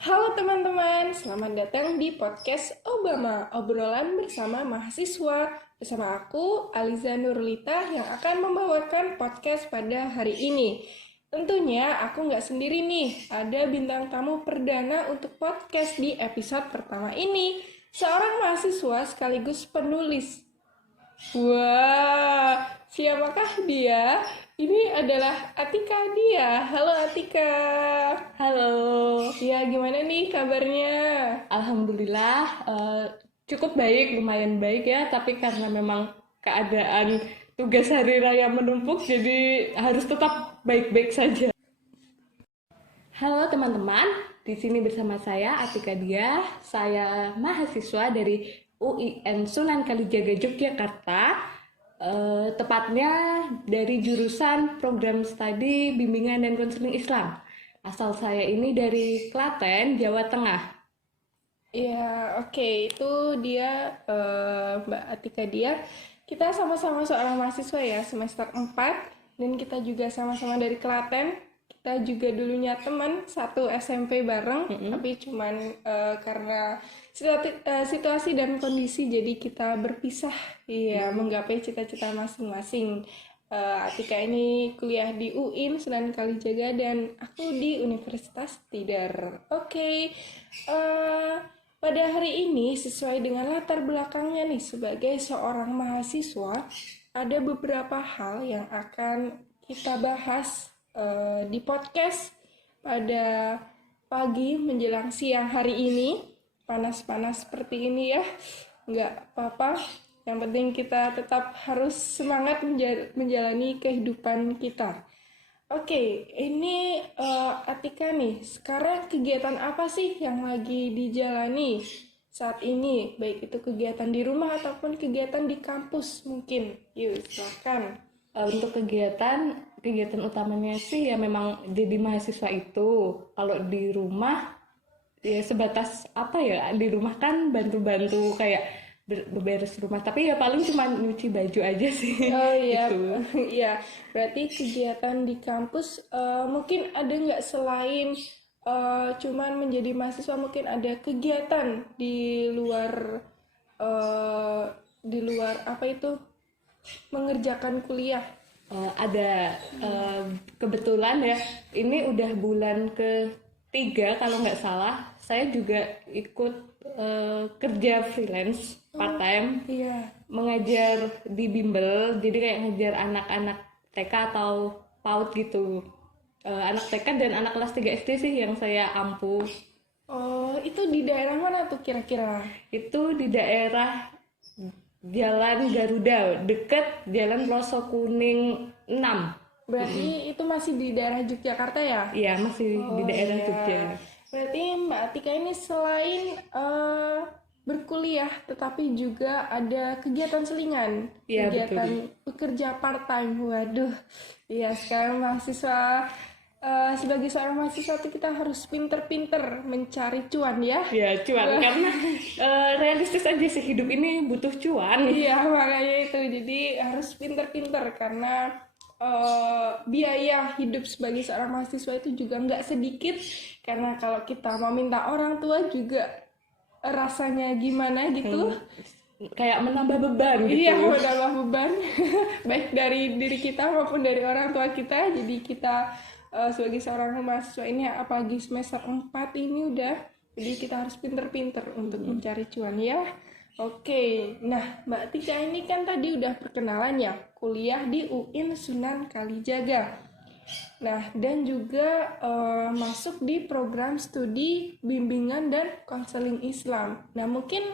Halo teman-teman, selamat datang di podcast Obama, obrolan bersama mahasiswa. Bersama aku, Aliza Nurlita, yang akan membawakan podcast pada hari ini. Tentunya aku nggak sendiri nih, ada bintang tamu perdana untuk podcast di episode pertama ini. Seorang mahasiswa sekaligus penulis. Wah, siapakah dia? Ini adalah Atika dia. Halo Atika. Halo, Ya, gimana nih kabarnya? Alhamdulillah cukup baik, lumayan baik ya. Tapi karena memang keadaan tugas hari raya menumpuk, jadi harus tetap baik-baik saja. Halo teman-teman, di sini bersama saya Atika Diah. Saya mahasiswa dari UIN Sunan Kalijaga Yogyakarta. Tepatnya dari jurusan program studi bimbingan dan konseling Islam. Asal saya ini dari Klaten, Jawa Tengah. Ya, oke. Itu dia Mbak Atika dia. Kita sama-sama seorang mahasiswa ya, semester 4. Dan kita juga sama-sama dari Klaten. Kita juga dulunya teman, satu SMP bareng. Tapi cuman karena situasi dan kondisi, jadi kita berpisah. Iya, menggapai cita-cita masing-masing. Atika ini kuliah di UIN Sunan Kalijaga dan aku di Universitas Tidar. Oke. Pada hari ini, sesuai dengan latar belakangnya nih, sebagai seorang mahasiswa, ada beberapa hal yang akan kita bahas di podcast pada pagi menjelang siang hari ini. Panas-panas seperti ini ya, nggak apa-apa. Yang penting kita tetap harus semangat menjalani kehidupan kita. Oke, ini Atika nih. Sekarang kegiatan apa sih yang lagi dijalani saat ini? Baik itu kegiatan di rumah ataupun kegiatan di kampus mungkin. Yuk, silakan. Untuk kegiatan utamanya sih ya memang jadi mahasiswa itu. Kalau di rumah ya sebatas apa ya, di rumah kan bantu-bantu kayak beberes rumah, tapi ya paling cuma nyuci baju aja sih. Oh iya, Gitu. iya. Berarti kegiatan di kampus mungkin ada nggak selain cuman menjadi mahasiswa, mungkin ada kegiatan eh, di luar apa itu mengerjakan kuliah. Ada kebetulan ya, ini udah bulan ketiga kalau nggak salah, saya juga ikut kerja freelance part time, Iya. mengajar di bimbel, jadi kayak ngajar anak-anak TK atau PAUD gitu. Anak TK dan anak kelas 3 SD sih yang saya ampu. Oh, itu di daerah mana tuh kira-kira? Itu di daerah Jalan Garuda, deket Jalan Ploso Kuning 6. Berarti itu masih di daerah Yogyakarta ya? Iya, masih di Oh daerah Jogja. iya. Berarti Mbak Atika ini selain berkuliah, tetapi juga ada kegiatan selingan, Iya, kegiatan betul. bekerja part-time. Waduh, iya sekarang mahasiswa, sebagai seorang mahasiswa itu kita harus pinter-pinter mencari cuan ya. Ya, cuan karena realistis aja sih, hidup ini butuh cuan. Iya, makanya itu. Jadi harus pinter-pinter karena biaya hidup sebagai seorang mahasiswa itu juga nggak sedikit. Karena kalau kita mau minta orang tua juga rasanya gimana gitu. Kayak menambah beban Iya, gitu. menambah beban baik dari diri kita maupun dari orang tua kita. Jadi kita sebagai seorang mahasiswa ini apalagi semester 4 ini udah, jadi kita harus pinter-pinter untuk mencari cuan ya. Oke, nah Mbak Tika ini kan tadi udah perkenalan ya, kuliah di UIN Sunan Kalijaga. Nah, dan juga masuk di program studi bimbingan dan konseling Islam. Nah, mungkin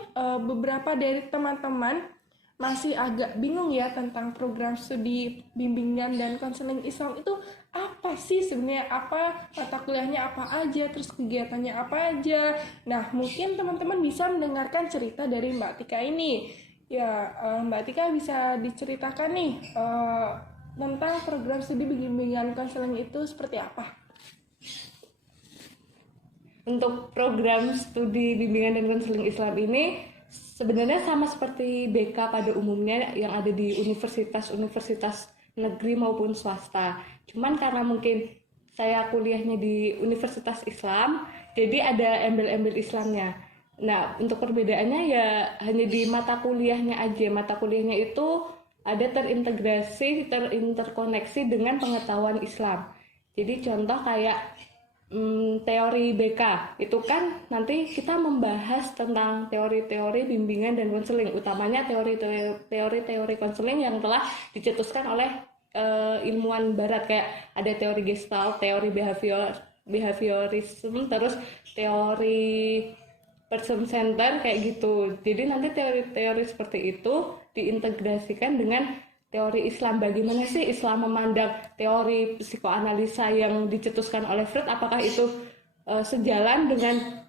beberapa dari teman-teman masih agak bingung ya tentang program studi bimbingan dan konseling Islam itu apa sih sebenarnya, apa mata kuliahnya apa aja, terus kegiatannya apa aja. Nah, mungkin teman-teman bisa mendengarkan cerita dari Mbak Tika ini. Ya, Mbak Tika bisa diceritakan nih tentang program studi bimbingan konseling itu seperti apa? Untuk program studi bimbingan dan konseling Islam ini sebenarnya sama seperti BK pada umumnya yang ada di universitas-universitas negeri maupun swasta. Cuman karena mungkin saya kuliahnya di Universitas Islam, jadi ada embel-embel Islamnya. Nah, untuk perbedaannya ya hanya di mata kuliahnya aja. Mata kuliahnya itu ada terinterkoneksi dengan pengetahuan Islam. Jadi contoh kayak teori BK, itu kan nanti kita membahas tentang teori-teori bimbingan dan konseling, utamanya teori-teori konseling yang telah dicetuskan oleh ilmuwan barat, kayak ada teori Gestalt, teori behaviorism, terus teori person center kayak gitu. Jadi nanti teori-teori seperti itu diintegrasikan dengan teori Islam. Bagaimana sih Islam memandang teori psikoanalisa yang dicetuskan oleh Freud? Apakah itu sejalan dengan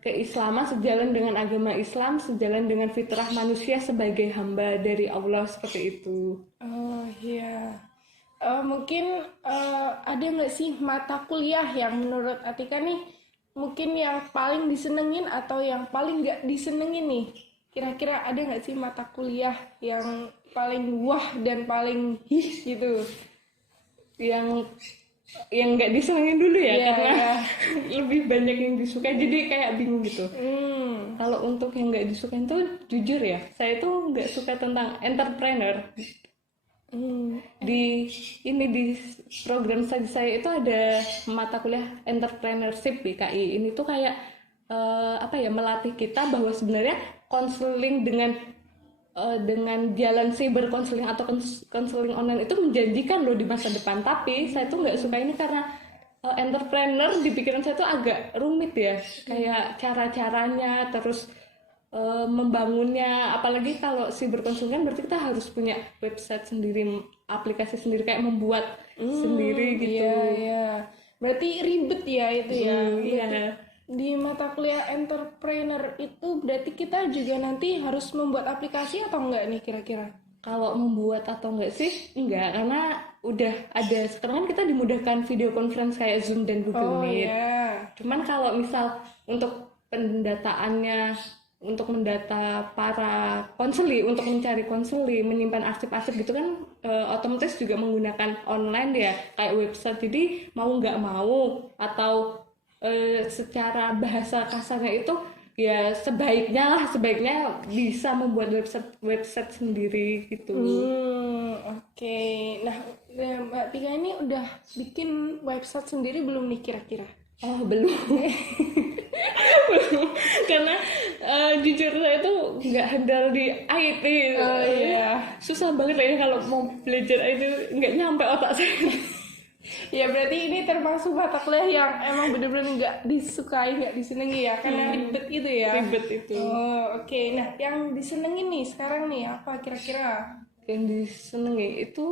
keislaman, sejalan dengan agama Islam, sejalan dengan fitrah manusia sebagai hamba dari Allah, seperti itu. Oh iya. Mungkin ada nggak sih mata kuliah yang menurut Atika nih mungkin yang paling disenengin atau yang paling nggak disenengin nih? Kira-kira ada nggak sih mata kuliah yang paling wah dan paling gitu? Yang nggak disenengin dulu ya, Iya, karena iya. lebih banyak yang disukai, jadi kayak bingung gitu. Kalau untuk yang nggak disukai tuh jujur ya, saya tuh nggak suka tentang entrepreneur. Di program studi saya itu ada mata kuliah entrepreneurship BKI. Ini tuh kayak melatih kita bahwa sebenarnya konseling dengan jalan cyber konseling atau konseling online itu menjanjikan loh di masa depan. Tapi saya tuh nggak suka ini karena entrepreneur di pikiran saya tuh agak rumit ya, kayak cara-caranya, terus membangunnya. Apalagi kalau cyber konseling kan berarti kita harus punya website sendiri, aplikasi sendiri, kayak membuat sendiri gitu. Iya, iya. Berarti ribet ya itu ya. Iya. Di mata kuliah entrepreneur itu berarti kita juga nanti harus membuat aplikasi atau enggak nih kira-kira? Kalau membuat atau enggak sih? Enggak, karena udah ada. Sekarang kan kita dimudahkan video conference kayak Zoom dan Google Meet. Iya. Cuman kalau misal untuk pendataannya, untuk mendata para konseli, untuk mencari konseli, menyimpan arsip-arsip gitu kan otomatis juga menggunakan online ya, kayak website. Jadi mau nggak mau atau secara bahasa kasarnya itu ya sebaiknya bisa membuat website sendiri gitu. Oke. Nah, Mbak Tika ini udah bikin website sendiri belum nih kira-kira? Oh, belum. Belum, karena jujur saya tuh nggak handal di IT. Oh iya. Susah banget ya kalau mau belajar IT, nggak nyampe otak saya. Ya berarti ini termasuk mata kuliah yang emang bener-bener nggak disukai, nggak disenengi ya, karena ribet itu ya. Ribet itu. Oh oke. Nah yang disenengin nih sekarang nih apa kira-kira? Yang disenengi itu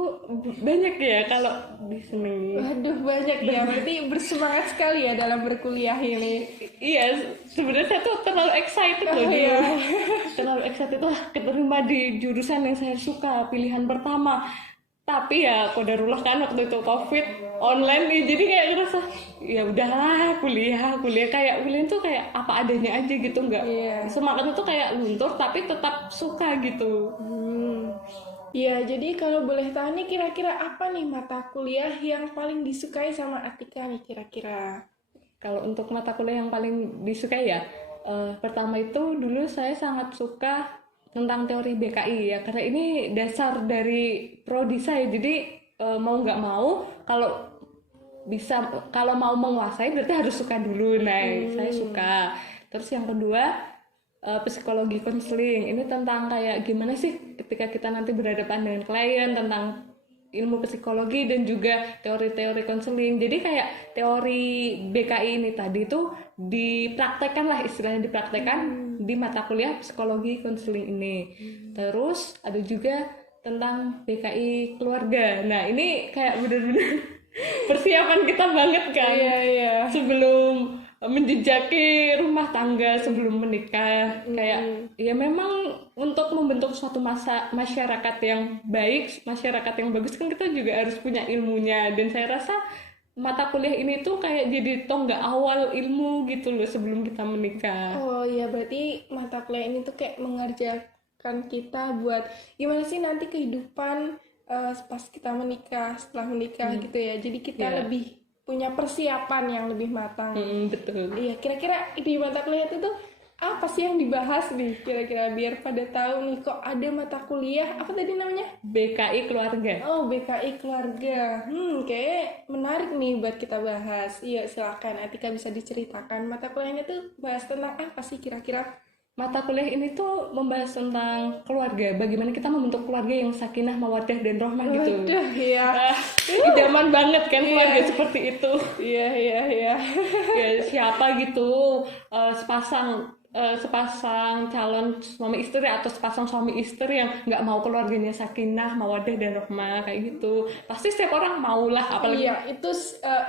banyak ya kalau disenengi. Waduh banyak ya, berarti bersemangat sekali ya dalam berkuliah ini. Iya, sebenarnya saya tuh terlalu excited loh dia. Terlalu excited tuh keterima di jurusan yang saya suka, pilihan pertama. Tapi ya qadarullah kan waktu itu COVID online nih, jadi kayak ngerasa ya udahlah kuliah kayak kuliah tuh kayak apa adanya aja gitu, nggak semangatnya tuh kayak luntur tapi tetap suka gitu. Iya, jadi kalau boleh tahu nih kira-kira apa nih mata kuliah yang paling disukai sama Atika nih kira-kira? Kalau untuk mata kuliah yang paling disukai ya, pertama itu dulu saya sangat suka tentang teori BKI ya, karena ini dasar dari prodi saya. Jadi mau nggak mau kalau mau menguasai berarti harus suka dulu. Nah, saya suka. Terus yang kedua psikologi konseling. Ini tentang kayak gimana sih ketika kita nanti berhadapan dengan klien, tentang ilmu psikologi dan juga teori-teori konseling. Jadi kayak teori BKI ini tadi tuh dipraktekkan lah, istilahnya dipraktekkan di mata kuliah psikologi konseling ini. Terus ada juga tentang BKI keluarga. Nah ini kayak bener-bener persiapan kita banget kan. Iya. Sebelum menjejaki rumah tangga, sebelum menikah. Kayak ya memang untuk membentuk suatu masyarakat yang baik, masyarakat yang bagus kan kita juga harus punya ilmunya. Dan saya rasa mata kuliah ini tuh kayak jadi tonggak awal ilmu gitu loh sebelum kita menikah. Oh iya, berarti mata kuliah ini tuh kayak mengajarkan kita buat gimana sih nanti kehidupan pas kita menikah, setelah menikah gitu ya. Jadi kita lebih punya persiapan yang lebih matang. Betul. Iya, kira-kira di mata kuliah itu tuh apa sih yang dibahas nih? Kira-kira biar pada tahu nih kok ada mata kuliah apa tadi namanya? BKI keluarga. Oh, BKI keluarga. Kayak menarik nih buat kita bahas. Iya, silakan Atika bisa diceritakan mata kuliahnya tuh bahas tentang apa sih kira-kira? Mata kuliah ini tuh membahas tentang keluarga, bagaimana kita membentuk keluarga yang sakinah, mawaddah dan rahmah gitu. Waduh, iya. Idaman banget kan keluarga seperti itu. Iya. Ya, siapa gitu sepasang calon suami istri atau sepasang suami istri yang nggak mau keluarganya sakinah, mawaddah dan rahmah kayak gitu. Pasti setiap orang maulah, apalagi Iya, itu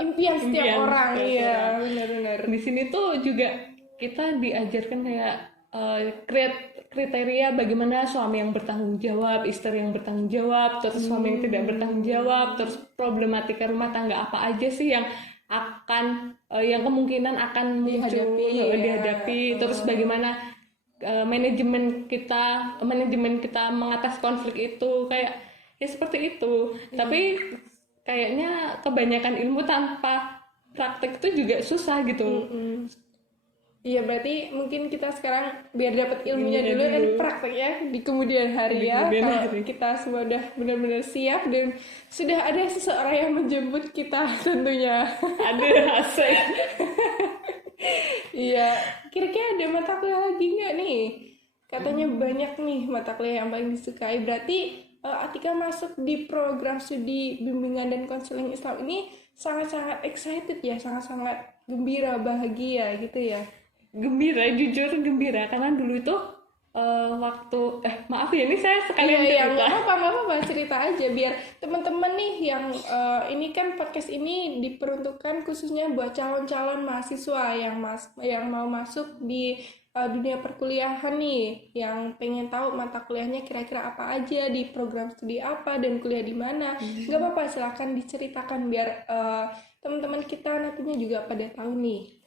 impian setiap orang. Iya, benar-benar. di sini tuh juga kita diajarkan kayak kriteria bagaimana suami yang bertanggung jawab, istri yang bertanggung jawab, terus suami yang tidak bertanggung jawab, terus problematika rumah tangga apa aja sih yang akan yang kemungkinan akan muncul dihadapi, terus bagaimana manajemen kita mengatasi konflik itu, kayak ya seperti itu. Tapi kayaknya kebanyakan ilmu tanpa praktek itu juga susah gitu. Iya, berarti mungkin kita sekarang biar dapat ilmunya dulu dan praktek ya di kemudian hari ya. Kalau kita semua udah benar-benar siap dan sudah ada seseorang yang menjemput kita tentunya. Ada asik. Iya, kira-kira ada mata kuliah lagi nggak nih? Katanya banyak nih mata kuliah yang paling disukai. Berarti Atika masuk di program studi bimbingan dan konseling Islam ini sangat-sangat excited ya, sangat-sangat gembira, bahagia gitu ya. Gembira, jujur gembira, karena dulu itu waktu maaf ya, ini saya sekalian Iya, cerita. nggak apa-apa, cerita aja biar teman-teman nih yang ini kan podcast ini diperuntukkan khususnya buat calon-calon mahasiswa yang mau masuk di dunia perkuliahan nih, yang pengen tahu mata kuliahnya kira-kira apa aja, di program studi apa dan kuliah di mana. Nggak apa-apa, silakan diceritakan biar teman-teman kita nantinya juga pada tahu nih.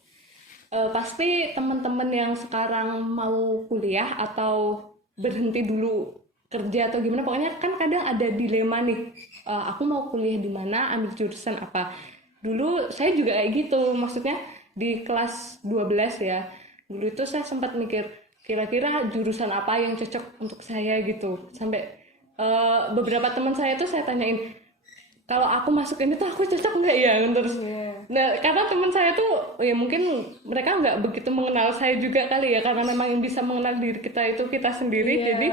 Pasti teman-teman yang sekarang mau kuliah atau berhenti dulu kerja atau gimana, pokoknya kan kadang ada dilema nih, aku mau kuliah di mana, ambil jurusan apa. Dulu saya juga kayak gitu, maksudnya di kelas 12 ya, dulu itu saya sempat mikir kira-kira jurusan apa yang cocok untuk saya gitu, sampai beberapa teman saya tuh saya tanyain, kalau aku masuk ini tuh aku cocok nggak ya, terus nah karena teman saya tuh ya mungkin mereka nggak begitu mengenal saya juga kali ya, karena memang yang bisa mengenal diri kita itu kita sendiri. Jadi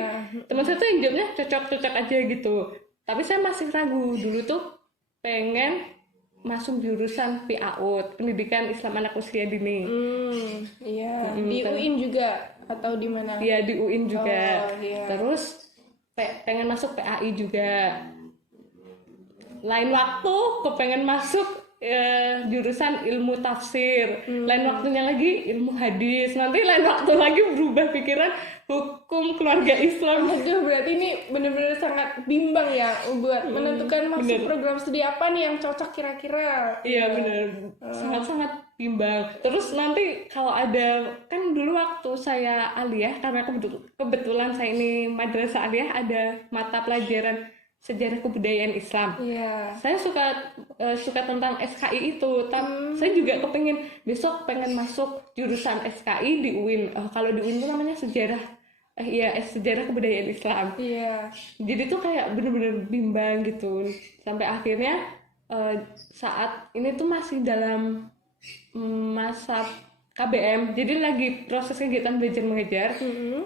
teman saya tuh yang jawabnya cocok aja gitu, tapi saya masih ragu. Dulu tuh pengen masuk jurusan PAUD, Pendidikan Islam Anak Usia Dini. Iya, di UIN juga atau di mana? Iya, di UIN juga. Iya. Terus pengen masuk PAI juga. Lain waktu kepengen masuk jurusan ilmu tafsir, lain waktunya lagi ilmu hadis, nanti lain waktu lagi berubah pikiran hukum keluarga Islam. Aduh, berarti ini benar-benar sangat bimbang ya buat menentukan masuk program studi apa nih yang cocok kira-kira. Iya benar, sangat-sangat bimbang. Terus nanti kalau ada, kan dulu waktu saya aliyah, karena kebetulan saya ini madrasah aliyah, ada mata pelajaran sejarah kebudayaan Islam. Saya suka tentang SKI itu. Saya juga kepengen besok pengen masuk jurusan SKI di UIN. Kalau di UIN itu namanya sejarah kebudayaan Islam. Jadi tuh kayak bener-bener bimbang gitu. Sampai akhirnya saat ini tuh masih dalam masa KBM, jadi lagi proses kegiatan belajar mengajar.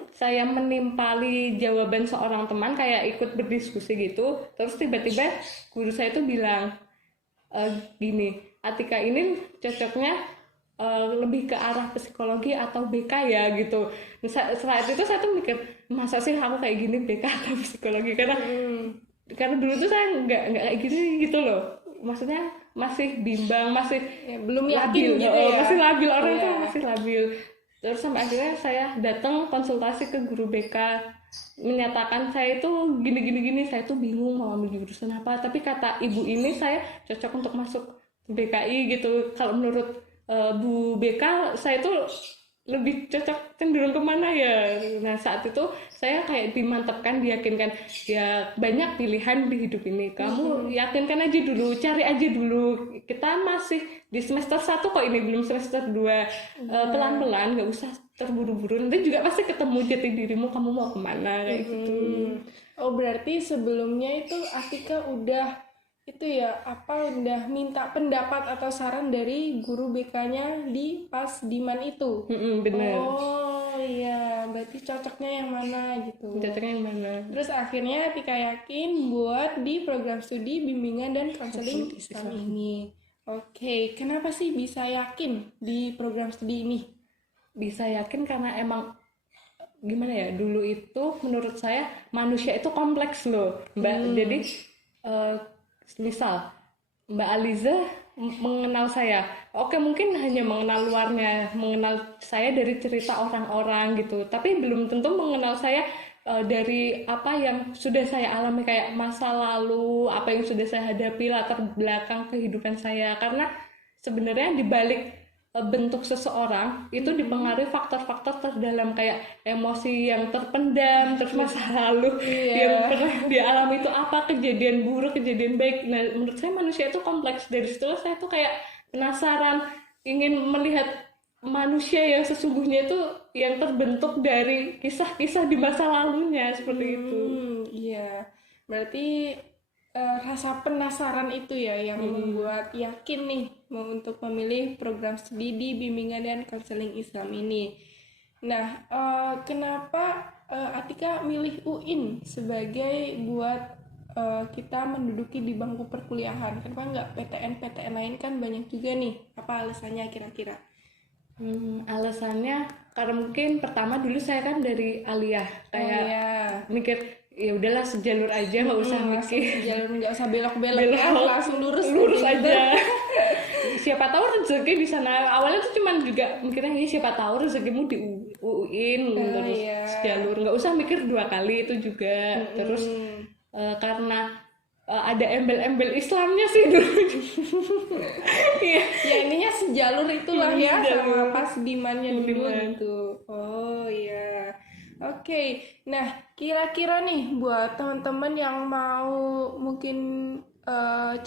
Saya menimpali jawaban seorang teman, kayak ikut berdiskusi gitu. Terus tiba-tiba guru saya itu bilang gini, Atika ini cocoknya lebih ke arah psikologi atau BK ya gitu. Saat itu saya tuh mikir, masa sih aku kayak gini BK atau psikologi, karena dulu tuh saya nggak kayak gini gitu loh. Maksudnya masih bimbang, masih belum yakin gitu ya. Masih labil, orang tuh masih labil. Terus sampai akhirnya saya datang konsultasi ke guru BK, menyatakan saya itu gini, saya tuh bingung mau ambil jurusan apa, tapi kata ibu ini saya cocok untuk masuk BKI gitu. Kalau menurut Bu BK, saya tuh lebih cocok cenderung kemana ya. Nah saat itu saya kayak dimantapkan, diyakinkan ya banyak pilihan di hidup ini, kamu yakinkan aja dulu, cari aja dulu, kita masih di semester 1 kok, ini belum semester 2. Pelan-pelan, nggak usah terburu-buru, nanti juga pasti ketemu jati dirimu, kamu mau kemana kayak gitu. Oh, berarti sebelumnya itu Atika udah itu ya udah minta pendapat atau saran dari guru BK-nya di pas Diman itu. Bener. Oh iya, berarti cocoknya yang mana gitu. Cocoknya yang mana? Terus akhirnya Atika yakin buat di program studi bimbingan dan konseling Islam ini. Oke, kenapa sih bisa yakin di program studi ini? Bisa yakin karena emang gimana ya, dulu itu menurut saya manusia itu kompleks loh Mbak. Jadi misal Mbak Aliza mengenal saya, oke mungkin hanya mengenal luarnya, mengenal saya dari cerita orang-orang gitu, tapi belum tentu mengenal saya dari apa yang sudah saya alami, kayak masa lalu, apa yang sudah saya hadapi, latar belakang kehidupan saya. Karena sebenarnya di balik bentuk seseorang itu dipengaruhi faktor-faktor terdalam, kayak emosi yang terpendam, terus masa lalu yang pernah dialami itu apa, kejadian buruk, kejadian baik. Nah menurut saya manusia itu kompleks. Dari situlah saya tuh kayak penasaran, ingin melihat manusia yang sesungguhnya itu yang terbentuk dari kisah-kisah di masa lalunya, seperti itu. Iya, berarti rasa penasaran itu ya yang membuat yakin nih mau untuk memilih program studi di bimbingan dan konseling Islam ini. Nah, kenapa Atika milih UIN sebagai buat kita menduduki di bangku perkuliahan? Kenapa nggak PTN lain, kan banyak juga nih. Apa alasannya kira-kira? Alasannya karena mungkin pertama dulu saya kan dari aliyah, kayak mikir ya udahlah sejalur aja, nggak usah mikir sejalur, nggak usah belok-belok ya, langsung lurus aja. Siapa tahu rezeki di sana. Awalnya tuh cuman juga mikirnya ini siapa tahu rezekimu di UIN, terus sejalur, nggak usah mikir 2 kali itu juga. Terus karena ada embel-embel Islamnya sih dulu. Ya ininya sejalur itulah ya, sama pas Dimannya dulu gitu. Oh iya. Oke, nah kira-kira nih buat teman-teman yang mau mungkin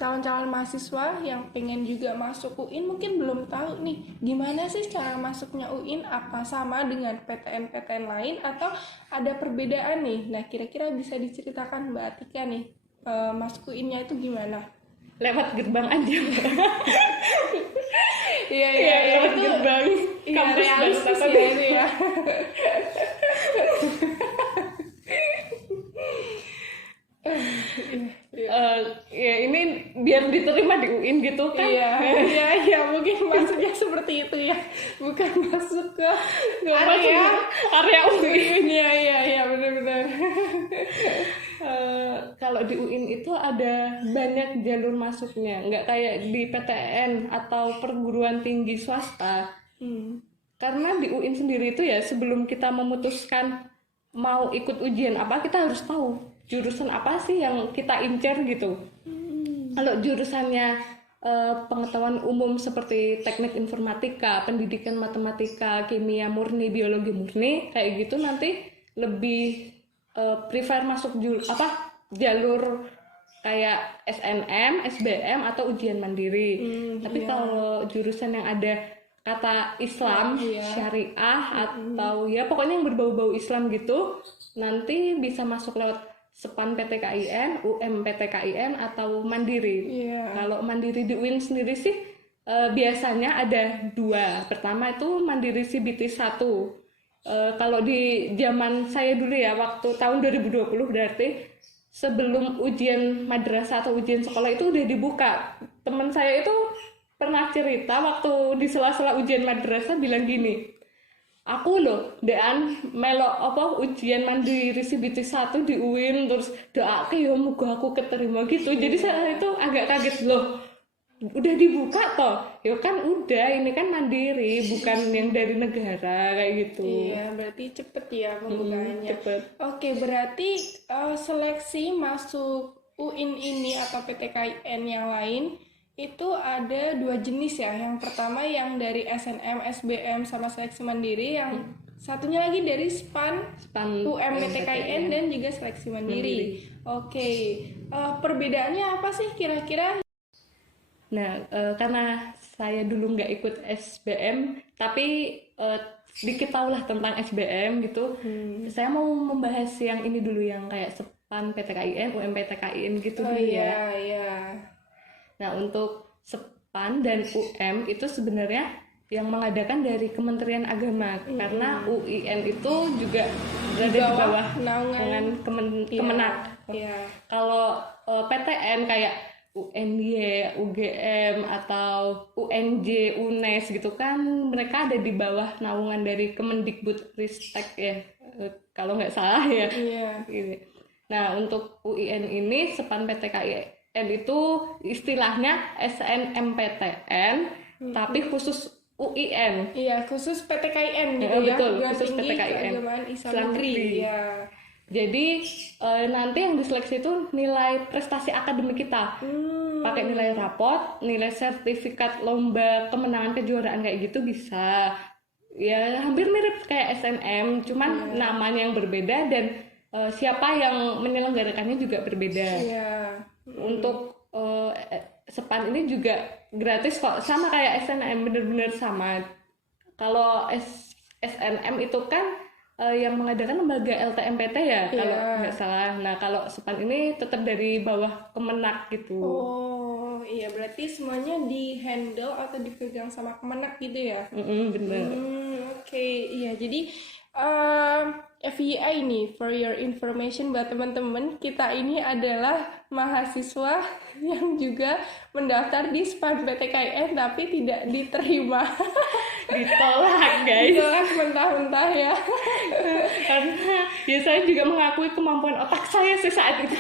calon-calon mahasiswa yang pengen juga masuk UIN, mungkin belum tahu nih gimana sih cara masuknya UIN, apa sama dengan PTN lain atau ada perbedaan nih. Nah kira-kira bisa diceritakan Mbak Atika nih, masuk UIN-nya itu gimana? Lewat gerbang aja. Iya lewat itu gerbang. Kampus realistis ya itu ya. Ya ini biar diterima di UIN gitu kan. Iya mungkin maksudnya seperti itu ya, bukan masuk ke area UIN. Iya benar-benar. Kalau di UIN itu ada banyak jalur masuknya, nggak kayak di PTN atau perguruan tinggi swasta. Karena di UIN sendiri itu ya, sebelum kita memutuskan mau ikut ujian apa, kita harus tahu jurusan apa sih yang kita incer gitu. Kalau jurusannya pengetahuan umum seperti teknik informatika, pendidikan matematika, kimia murni, biologi murni, kayak gitu nanti lebih prefer masuk jalur kayak SNM, SBM atau ujian mandiri. Tapi kalau jurusan yang ada kata Islam, syariah atau ya pokoknya yang berbau-bau Islam gitu, nanti bisa masuk lewat SEPAN PTKIN, PTKIN atau mandiri. Kalau mandiri di UIN sendiri sih biasanya ada 2. Pertama itu mandiri CBT 1. Kalau di zaman saya dulu ya, waktu tahun 2020 berarti sebelum ujian madrasah atau ujian sekolah itu udah dibuka. Teman saya itu pernah cerita waktu di sela-sela ujian madrasah bilang gini, aku loh dean melok ujian mandiri CBT 1 di UIN, terus doa ke ya moga aku keterima gitu. Jadi saya itu agak kaget, loh udah dibuka toh, ya kan udah, ini kan mandiri bukan yang dari negara kayak gitu. Iya berarti cepet ya pembukaannya. Cepet. Oke, berarti seleksi masuk UIN ini atau PTKIN yang lain Itu ada dua jenis ya. Yang pertama yang dari SNM, SBM sama seleksi mandiri, yang satunya lagi dari SPAN, SPAN, UMPTKIN dan juga seleksi mandiri. Oke. Perbedaannya apa sih kira-kira? Nah, karena saya dulu nggak ikut SBM, tapi sedikit tahulah tentang SBM gitu. Saya mau membahas yang ini dulu, yang kayak SPAN, PTKIN, UMPTKIN gitu Oh dulu iya, ya. iya. Nah, untuk SPAN dan UM itu sebenarnya yang mengadakan dari Kementerian Agama, karena UIN itu juga berada di bawah naungan Kemenak. Iya. Kalau PTN kayak UNY, UGM atau UNJ, UNES gitu kan, mereka ada di bawah naungan dari Kemendikbudristek ya, kalau nggak salah ya. Iya. Gini. Nah, untuk UIN ini SPAN PTKIN itu istilahnya SNMPTN, tapi khusus UIN. Iya, khusus PTKIN gitu ya. Betul, Perguruan khusus Tinggi PTKIN. Keagamaan Islam Islam Negeri. Negeri. Iya. Jadi nanti yang diseleksi itu nilai prestasi akademik kita. Pakai nilai rapot, nilai sertifikat lomba kemenangan kejuaraan kayak gitu bisa. Ya hampir mirip kayak SNM, cuman namanya yang berbeda dan siapa yang menyelenggarakannya juga berbeda. Iya. Untuk SPAN ini juga gratis kok, sama kayak SNM, bener-bener sama. Kalau SNM itu kan yang mengadakan lembaga LTMPT ya, kalau nggak salah. Nah, kalau SPAN ini tetap dari bawah Kemenak gitu. Oh, iya, berarti semuanya di handle atau dipegang sama Kemenak gitu ya? Bener. Oke, iya. Jadi FYI nih, for your information buat teman-teman, kita ini adalah mahasiswa yang juga mendaftar di SPAN PTKIN tapi tidak diterima. Ditolak guys. Ditolak mentah-mentah ya. Karena ya saya juga mengakui kemampuan otak saya sih saat itu.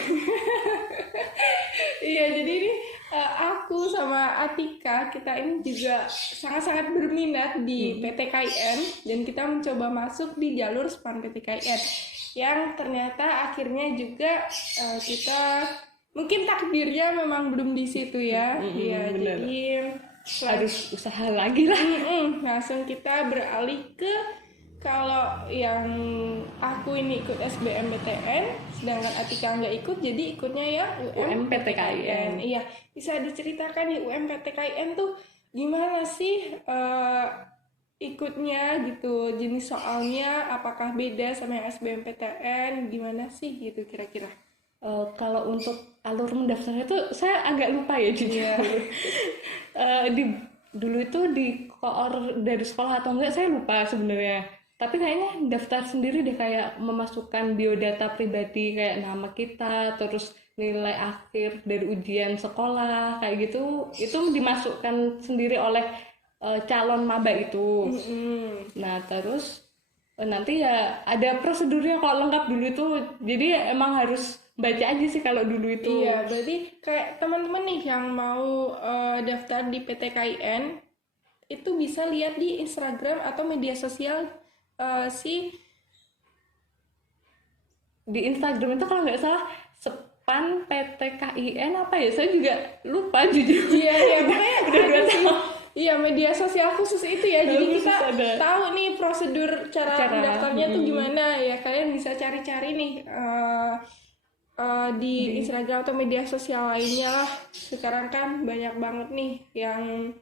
Iya, jadi ini aku sama Atika, kita ini juga sangat-sangat berminat di PTKIN dan kita mencoba masuk di jalur SPAN PTKIN yang ternyata akhirnya juga kita mungkin takdirnya memang belum di situ ya. Iya, jadi harus usaha lagi lah. Langsung kita beralih ke, kalau yang aku ini ikut SBMPTN, sedangkan Atika nggak ikut, jadi ikutnya ya UMPTKIN. Iya, bisa diceritakan nih UMPTKIN tuh gimana sih ikutnya gitu, jenis soalnya apakah beda sama yang SBMPTN, gimana sih gitu kira-kira? Kalau untuk alur mendaftarnya tuh saya agak lupa ya jujur. Dulu itu di koor dari sekolah atau enggak saya lupa sebenarnya. Tapi kayaknya daftar sendiri deh, kayak memasukkan biodata pribadi kayak nama kita, terus nilai akhir dari ujian sekolah kayak gitu, itu dimasukkan sendiri oleh calon maba itu. Nah terus nanti ya ada prosedurnya kok, lengkap dulu itu. Jadi emang harus baca aja sih kalau dulu itu. Iya, berarti kayak teman-teman nih yang mau daftar di PTKIN itu bisa lihat di Instagram atau media sosial di Instagram itu kalau nggak salah SPAN PTKIN apa ya, saya juga lupa jujur. Iya, pokoknya udah 2 tahun. Iya, media sosial khusus itu ya. Jadi kita tahu nih prosedur cara mendaftarnya tuh gimana ya. Kalian bisa cari-cari nih di Instagram atau media sosial lainnya lah. Sekarang kan banyak banget nih yang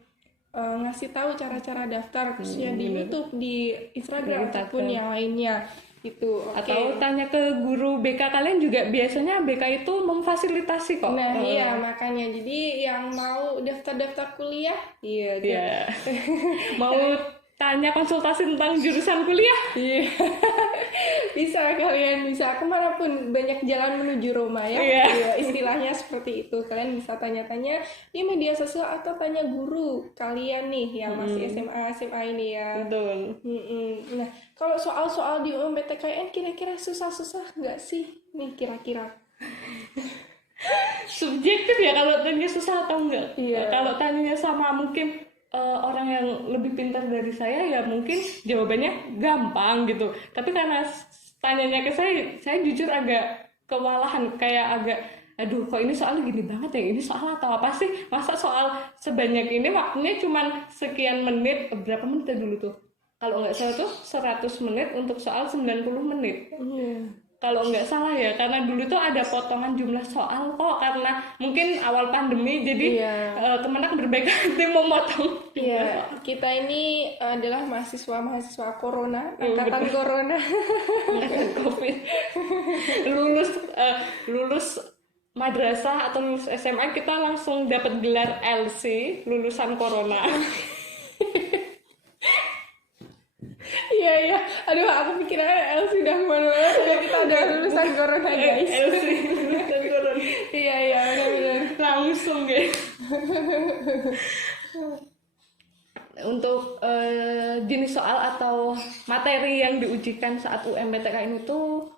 ngasih tahu cara-cara daftar, khususnya di YouTube, di Instagram ataupun yang lainnya itu. Atau tanya ke guru BK kalian juga, biasanya BK itu memfasilitasi kok. Nah iya, makanya jadi yang mau daftar-daftar kuliah, iya. Mau tanya konsultasi tentang jurusan kuliah, iya. Bisa, kalian bisa kemanapun, banyak jalan menuju Roma ya. Iya, istilahnya seperti itu. Kalian bisa tanya-tanya di media sosial atau tanya guru kalian nih yang masih SMA ini ya. Betul. Nah, kalau soal-soal di UMPTKIN kira-kira susah-susah nggak sih nih kira-kira? Subjektif ya kalau tanya susah atau enggak. Iya. Kalau tanya sama mungkin orang yang lebih pintar dari saya ya mungkin jawabannya gampang gitu. Tapi karena tanyanya ke saya jujur agak kewalahan, kayak agak aduh kok ini soal gini banget ya, ini soal atau apa sih, masa soal sebanyak ini waktunya cuman sekian menit, berapa menit ya dulu tuh, kalau nggak salah tuh 100 menit untuk soal 90 menit. Kalau nggak salah ya, karena dulu tuh ada potongan jumlah soal kok, karena mungkin awal pandemi jadi Kemenak berbaik hati memotong. Iya, kita ini adalah mahasiswa corona, angkatan corona. Angkatan COVID. Lulus madrasah atau lulus SMA kita langsung dapat gelar LC, lulusan corona. Iya iya, aduh aku pikirnya LC udah kemana-mana, sudah kita ada lulusan corona guys. LC lulusan corona. Iya iya benar-benar. Langsung guys. Untuk jenis soal atau materi yang diujikan saat UMPTKN itu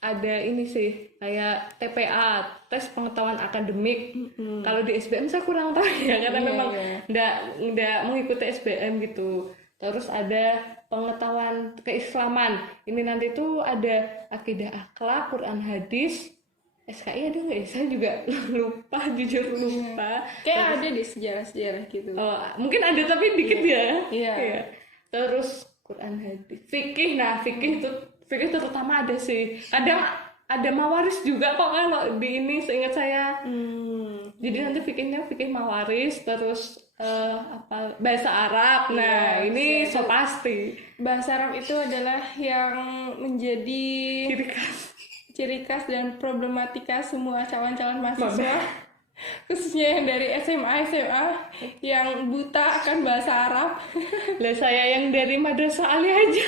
ada ini sih, kayak TPA, tes pengetahuan akademik. Kalau di SBM saya kurang tahu ya, karena memang nggak mengikuti SBM gitu. Terus ada pengetahuan keislaman. Ini nanti tuh ada akidah akhlak, Quran hadis, SKI ada nggak ya? Saya juga lupa, jujur lupa. Kayak ada deh sejarah-sejarah gitu. Mungkin ada tapi dikit ya. Iya. Terus Quran hadis, fikih. Nah fikih terutama ada sih. Kadang ada mawaris juga kok kalau di ini seingat saya. Jadi nanti fikihnya fikih mawaris, terus bahasa Arab. Nah ini so pasti. Bahasa Arab itu adalah yang menjadi ciri khas dan problematika semua calon-calon mahasiswa, khususnya yang dari SMA yang buta akan bahasa Arab. Lah saya yang dari madrasah Ali aja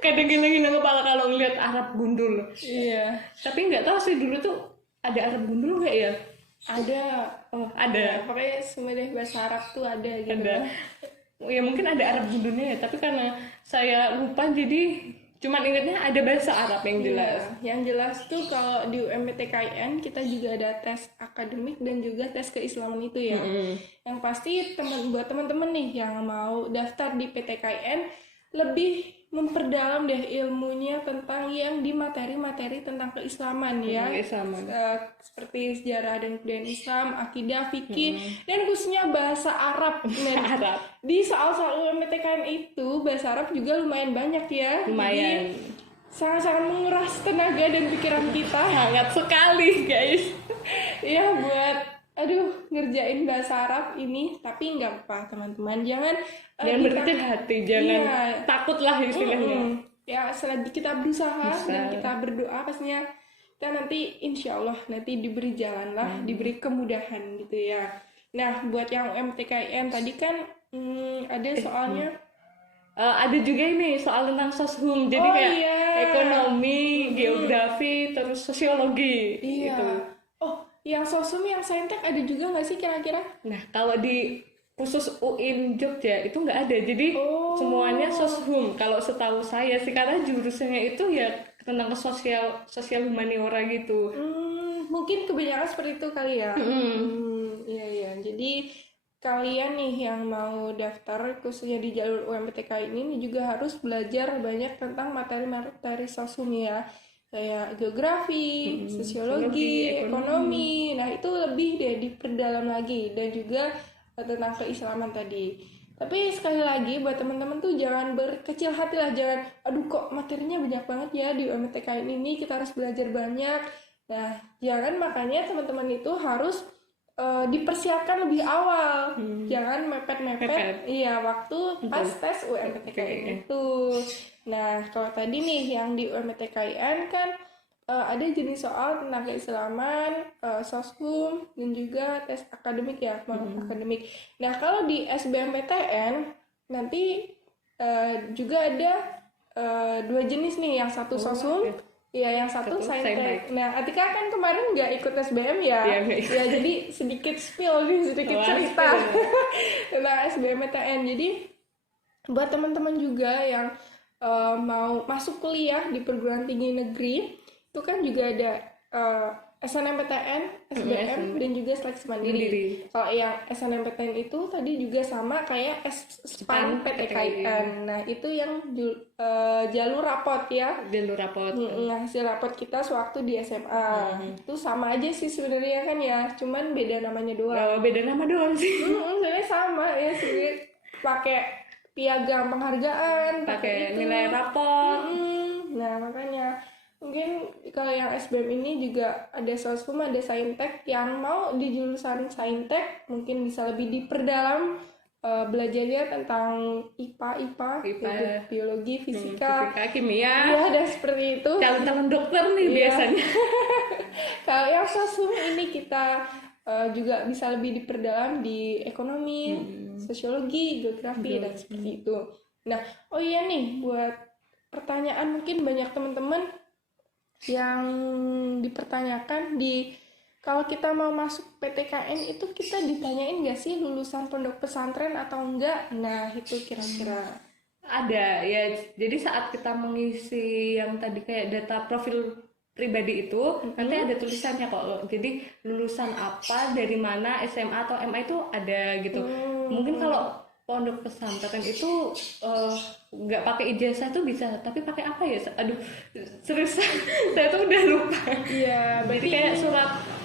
kadang gila-gila kepala kalau ngeliat Arab gundul. Iya. Tapi nggak tahu sih dulu tuh ada Arab gundul nggak ya? Ada. Ada. Pokoknya semua deh bahasa Arab tuh ada gitu. Ada. Ya mungkin ada Arab gundulnya ya, tapi karena saya lupa jadi cuman ingatnya ada bahasa Arab yang jelas. Yang jelas tuh kalau di UMPTKN kita juga ada tes akademik dan juga tes keislaman itu ya. Yang pasti buat teman-teman nih yang mau daftar di PTKN lebih memperdalam deh ilmunya tentang yang di materi-materi tentang keislaman ya. Seperti sejarah dan kebudayaan Islam, akidah, fikih, dan khususnya bahasa Arab. Nah, di soal-soal UMPTKN itu bahasa Arab juga lumayan banyak ya. Lumayan. Jadi, sangat-sangat menguras tenaga dan pikiran kita. Sangat sekali guys. Iya buat ngerjain bahasa Arab ini, tapi nggak apa teman-teman, jangan berkecil hati, jangan takutlah istilahnya. Ya selagi kita berusaha dan kita berdoa pastinya kita nanti insya Allah nanti diberi jalan lah, diberi kemudahan gitu ya. Nah buat yang UMTKN tadi kan ada soalnya ada juga ini soal tentang soshum, jadi kayak ekonomi, geografi, terus sosiologi gitu. Yang sosum yang saintek ada juga nggak sih kira-kira? Nah kalau di khusus UIN Jogja itu nggak ada, jadi semuanya soshum kalau setahu saya sih, karena jurusannya itu ya tentang sosial humaniora gitu. Mungkin kebanyakan seperti itu kali ya. Iya. Jadi kalian nih yang mau daftar khususnya di jalur UMPTK ini juga harus belajar banyak tentang materi-materi soshum ya. Kayak geografi, sosiologi, ekonomi. Nah itu lebih deh diperdalam lagi, dan juga tentang keislaman tadi. Tapi sekali lagi buat teman-teman tuh jangan berkecil hati lah, jangan aduh kok materinya banyak banget ya di UMPTKN ini, kita harus belajar banyak. Nah jangan, makanya teman-teman itu harus dipersiapkan lebih awal, jangan mepet-mepet waktu pas tes UMPTKN itu. Nah kalau tadi nih yang di UMPTKN kan ada jenis soal tentang keislaman, soshum, dan juga tes akademik ya, akademik. Nah kalau di SBMPTN nanti juga ada 2 jenis nih, yang satu soshum. Iya, yang satu saintek. Nah, Atika kan kemarin nggak ikut SBM ya? Ya, jadi sedikit spill nih, sedikit cerita tentang SBMPTN. Jadi, buat teman-teman juga yang mau masuk kuliah di perguruan tinggi negeri, itu kan juga ada SNMPTN, SBM, dan juga seleksi mandiri. Kalau yang SNMPTN itu tadi juga sama kayak SPAN PTKIN. Nah, itu yang jalur rapot ya. Jalur rapot. Hasil rapot kita sewaktu di SMA. Itu sama aja sih sebenarnya kan ya, cuman beda namanya doang. Beda nama doang sih. Sebenarnya sama ya, sebenarnya pakai piagam penghargaan, pakai nilai rapot. Nah, makanya mungkin kalau yang SBM ini juga ada sosum, ada saintek. Yang mau di jurusan saintek mungkin bisa lebih diperdalam belajarnya tentang IPA, biologi, fisika, kimia. Ya, dan seperti itu. Calon-calon dokter nih biasanya. Kalau yang sosum ini kita juga bisa lebih diperdalam di ekonomi, sosiologi, geografi, dan seperti itu. Nah, oh iya nih, buat pertanyaan mungkin banyak teman-teman yang dipertanyakan kalau kita mau masuk PTKN itu kita ditanyain nggak sih lulusan pondok pesantren atau enggak? Nah, itu kira-kira. Ada ya, jadi saat kita mengisi yang tadi kayak data profil pribadi itu nanti ada tulisannya kok, jadi lulusan apa, dari mana, SMA atau MA itu ada gitu. Mungkin kalau pondok pesantren itu nggak pakai ijazah tuh bisa, tapi pakai apa ya? Aduh, serius saya tuh udah lupa. Iya, jadi kayak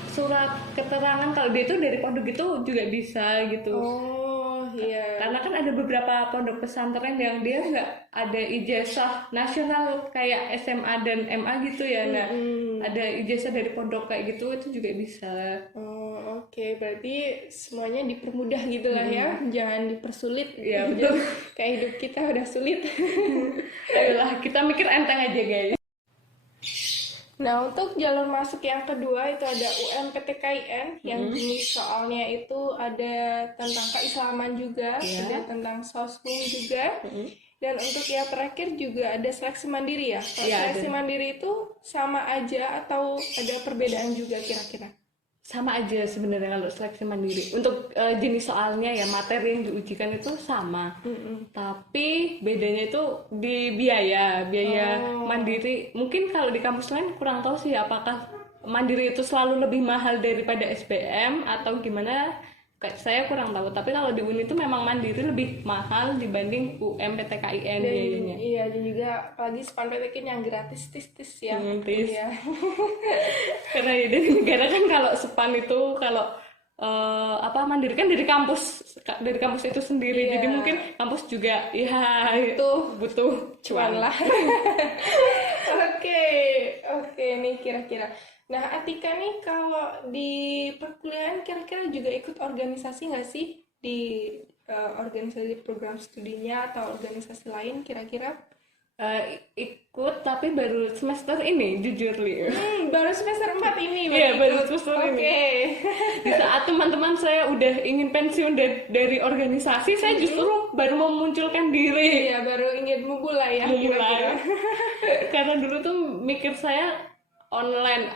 surat keterangan kalau dia itu dari pondok itu juga bisa gitu. Iya. Karena kan ada beberapa pondok pesantren yang dia nggak ada ijazah nasional kayak SMA dan MA gitu ya. Nah, ada ijazah dari pondok kayak gitu, itu juga bisa. Oke. Berarti semuanya dipermudah gitu lah ya. Jangan dipersulit. Ya, betul. Kayak hidup kita udah sulit. Ayolah, kita mikir enteng aja guys. Nah, untuk jalur masuk yang kedua itu ada UMPTKIN yang jenis soalnya itu ada tentang keislaman juga, ada tentang soskum juga. Dan untuk yang terakhir juga ada seleksi mandiri ya. Kalau seleksi mandiri itu sama aja atau ada perbedaan juga kira-kira? Sama aja sebenarnya kalau seleksi mandiri. Untuk jenis soalnya ya, materi yang diujikan itu sama. Tapi bedanya itu di biaya mandiri. Mungkin kalau di kampus lain kurang tahu sih apakah mandiri itu selalu lebih mahal daripada SBM atau gimana. Saya kurang tahu, tapi kalau di UNI itu memang mandiri lebih mahal dibanding UMPTKIN biayanya. Iya, dan juga apalagi SPAN PTKIN yang gratis ya. Iya. Karena ya dari negara kan kalau SPAN itu kalau mandiri kan dari kampus itu sendiri. Jadi mungkin kampus juga ya butuh cuan lah. Oke, nih kira-kira. Nah, Atika nih kalau di perkuliahan kira-kira juga ikut organisasi nggak sih? Di organisasi program studinya atau organisasi lain kira-kira? Ikut, tapi baru semester ini, jujur Li. Baru semester 4 ini? Iya, baru semester ini. Di saat teman-teman saya udah ingin pensiun dari organisasi, saya justru baru memunculkan diri. Iya, baru ingin memulai ya. Karena dulu tuh mikir saya online,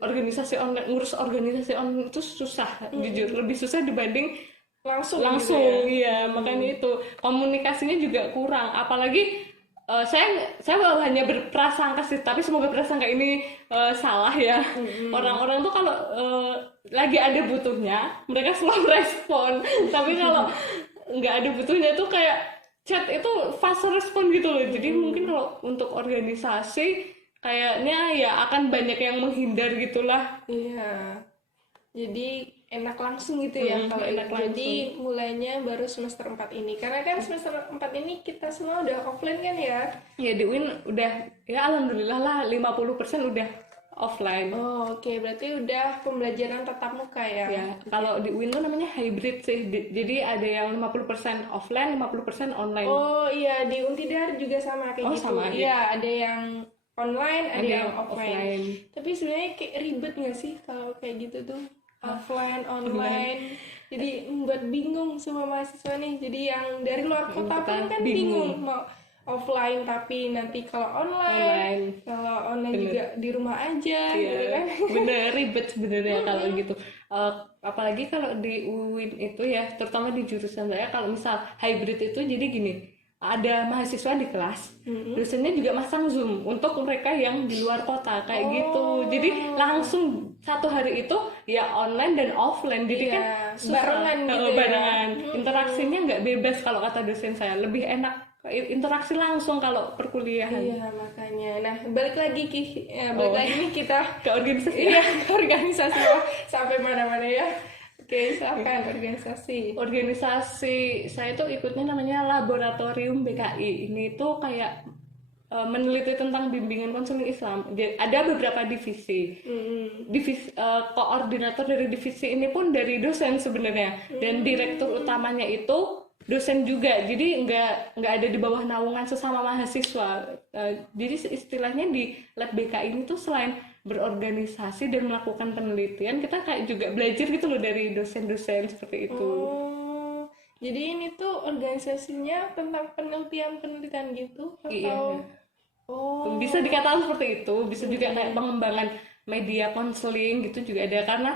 organisasi online, ngurus organisasi online itu susah, jujur lebih susah dibanding langsung gitu ya. Iya, makanya itu komunikasinya juga kurang, apalagi saya hanya berprasangka sih, tapi semoga prasangka ini salah ya. Orang-orang tuh kalau lagi ada butuhnya mereka selalu respon, tapi kalau nggak ada butuhnya tuh kayak chat itu fast respon gitu loh. Jadi mungkin kalau untuk organisasi kayaknya ya akan banyak yang menghindar gitulah. Iya. Jadi enak langsung gitu ya kalau enak langsung. Jadi mulainya baru semester 4 ini. Karena kan semester 4 ini kita semua udah offline kan ya? Ya di UIN udah ya alhamdulillah lah 50% udah offline. Oke. Berarti udah pembelajaran tatap muka ya? Ya, kalau di UIN tuh namanya hybrid sih. Jadi ada yang 50% offline, 50% online. Oh iya, di Untidar juga sama kayak gitu. Sama iya, ada yang online, ada yang offline. Tapi sebenarnya kayak ribet nggak sih kalau kayak gitu tuh? Offline, online. Jadi buat bingung semua mahasiswa nih. Jadi yang dari luar kota pun kan bingung mau offline tapi nanti kalau online. Kalau online juga di rumah aja gitu kan. Bener, ribet sebenarnya kalau gitu. Apalagi kalau di UIN itu ya, terutama di jurusan saya, kalau misal hybrid itu jadi gini, ada mahasiswa di kelas, dosennya juga masang Zoom untuk mereka yang di luar kota kayak gitu. Jadi langsung satu hari itu ya online dan offline. Jadi kan susah, barengan gitu barengan. Interaksinya nggak bebas kalau kata dosen saya. Lebih enak interaksi langsung kalau perkuliahan. Iya, makanya. Nah, balik lagi balik lagi nih kita Ke organisasi. iya, ke organisasi. Wah, sampai mana-mana ya. Oke, silakan organisasi. Organisasi saya tuh ikutnya namanya Laboratorium BKI. Ini tuh kayak meneliti tentang bimbingan konseling Islam. Ada beberapa divisi. Koordinator dari divisi ini pun dari dosen sebenarnya, dan direktur utamanya itu dosen juga. Jadi nggak ada di bawah naungan sesama mahasiswa. Jadi istilahnya di lab BKI ini tuh selain berorganisasi dan melakukan penelitian, kita kayak juga belajar gitu loh dari dosen-dosen seperti itu. Jadi ini tuh organisasinya tentang penelitian gitu atau Iya. Bisa dikatakan seperti itu. Bisa juga kayak pengembangan media konseling gitu juga ada, karena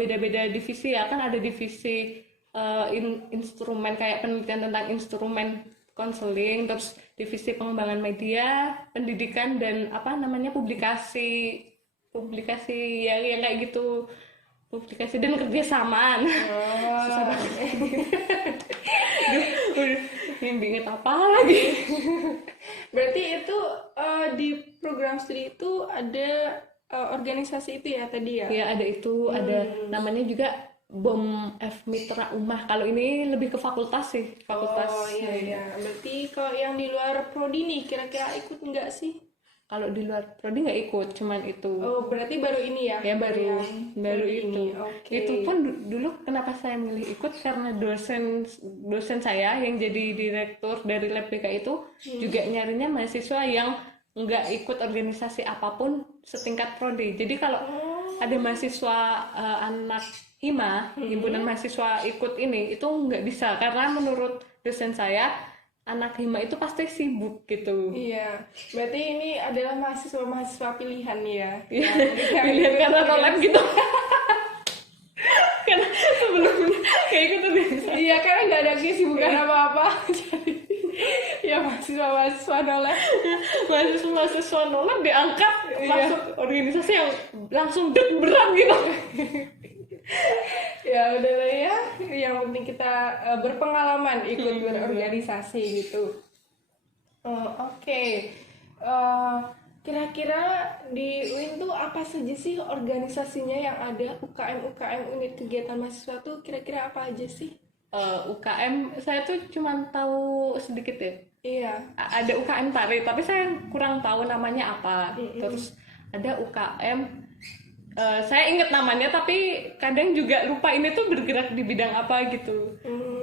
beda-beda divisi ya, kan ada divisi instrumen kayak penelitian tentang instrumen konseling, terus divisi pengembangan media, pendidikan, dan publikasi yang kayak gitu, publikasi dan kerjasama. Susah banget. Ingat apa lagi? Berarti itu di program studi itu ada organisasi itu ya tadi ya? Ya ada itu, ada namanya juga BOM F Mitra Ummah. Kalau ini lebih ke fakultas sih, fakultas. Oh iya. Berarti kalau yang di luar prodi nih kira-kira ikut nggak sih? Kalau di luar prodi nggak ikut, cuman itu. Oh, berarti baru ini ya? Ya baru itu. Ini. Oke. Itu pun dulu kenapa saya milih ikut karena dosen saya yang jadi direktur dari lab BK itu juga nyarinya mahasiswa yang nggak ikut organisasi apapun setingkat prodi. Jadi kalau ada mahasiswa anak hima, himpunan mahasiswa ikut ini, itu nggak bisa, karena menurut dosen saya anak hima itu pasti sibuk gitu. Iya, berarti ini adalah mahasiswa pilihan ya? Pilihan karena rolep gitu. Karena sebelumnya kayak ikut organisasi. Iya, karena nggak ada kesibukan apa-apa. Jadi ya mahasiswa nolep. Mahasiswa nolep diangkat masuk organisasi yang langsung berat gitu. Ya udahlah ya, yang penting kita berpengalaman ikut berorganisasi gitu. Oke. Kira-kira di UIN tuh apa saja sih organisasinya yang ada? UKM unit kegiatan mahasiswa tuh kira-kira apa aja sih? UKM saya tuh cuma tahu sedikit ya. Iya. Ada UKM tari, tapi saya kurang tahu namanya apa. Terus ada UKM, saya ingat namanya tapi kadang juga lupa ini tuh bergerak di bidang apa gitu.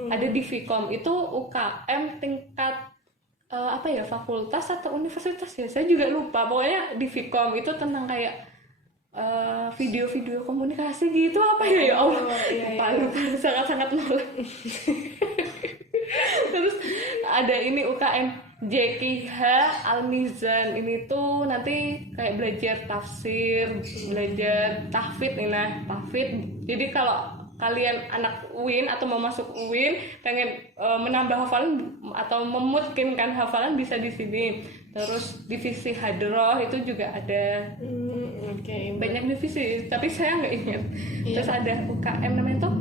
Ada Divikom, itu UKM tingkat fakultas atau universitas ya, saya juga lupa. Pokoknya Divikom itu tentang kayak video-video komunikasi gitu apa ya Allah. Lupa sangat-sangat nolak. Terus ada ini UKM JKH Al-Mizan, ini tuh nanti kayak belajar tafsir, belajar tahfidz nih, tahfidz. Jadi kalau kalian anak UIN atau mau masuk UIN pengen menambah hafalan atau memutkinkan hafalan bisa di sini. Terus divisi hadroh itu juga ada. Banyak divisi tapi saya nggak ingat. Terus ada UKM namanya tuh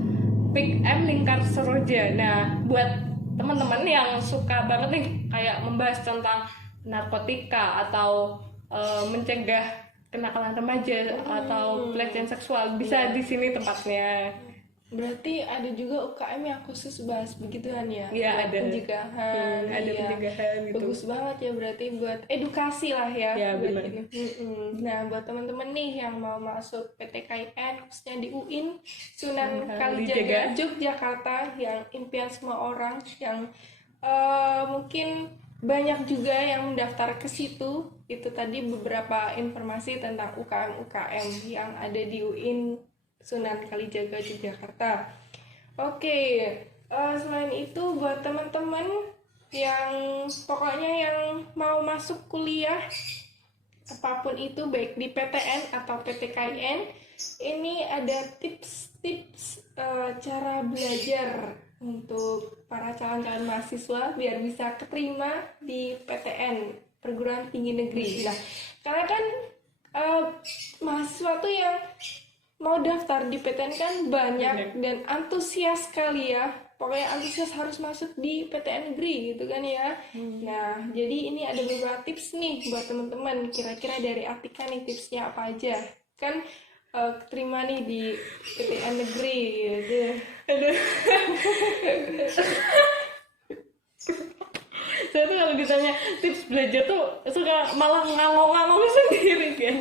PIKM Lingkar Seroja. Nah, buat teman-teman yang suka banget nih kayak membahas tentang narkotika atau mencegah kenakalan remaja atau pelecehan seksual, bisa di sini tempatnya. Berarti ada juga UKM yang khusus bahas begituan ya? Iya, ada. Pencegahan. Ada pencegahan gitu. Bagus banget ya, berarti buat edukasi lah ya. Ya, benar. Nah, buat teman-teman nih yang mau masuk PTKIN, khususnya di UIN, Sunan Kalijaga, Yogyakarta, yang impian semua orang, yang mungkin banyak juga yang mendaftar ke situ. Itu tadi beberapa informasi tentang UKM yang ada di UIN Sunan Kalijaga Yogyakarta. Oke, selain itu buat teman-teman yang pokoknya yang mau masuk kuliah apapun itu, baik di PTN atau PTKIN, ini ada tips-tips cara belajar untuk para calon-calon mahasiswa biar bisa keterima di PTN, perguruan tinggi negeri. Nah, karena kan mahasiswa tuh yang mau daftar di PTN kan banyak dan antusias sekali ya. Pokoknya antusias harus masuk di PTN negeri gitu kan ya. Nah, jadi ini ada beberapa tips nih buat teman-teman. Kira-kira dari Atika nih tipsnya apa aja? Kan keterima nih di PTN negeri gitu. Aduh. Saya tuh kalau ditanya tips belajar tuh suka malah ngalong-ngalong sendiri kan.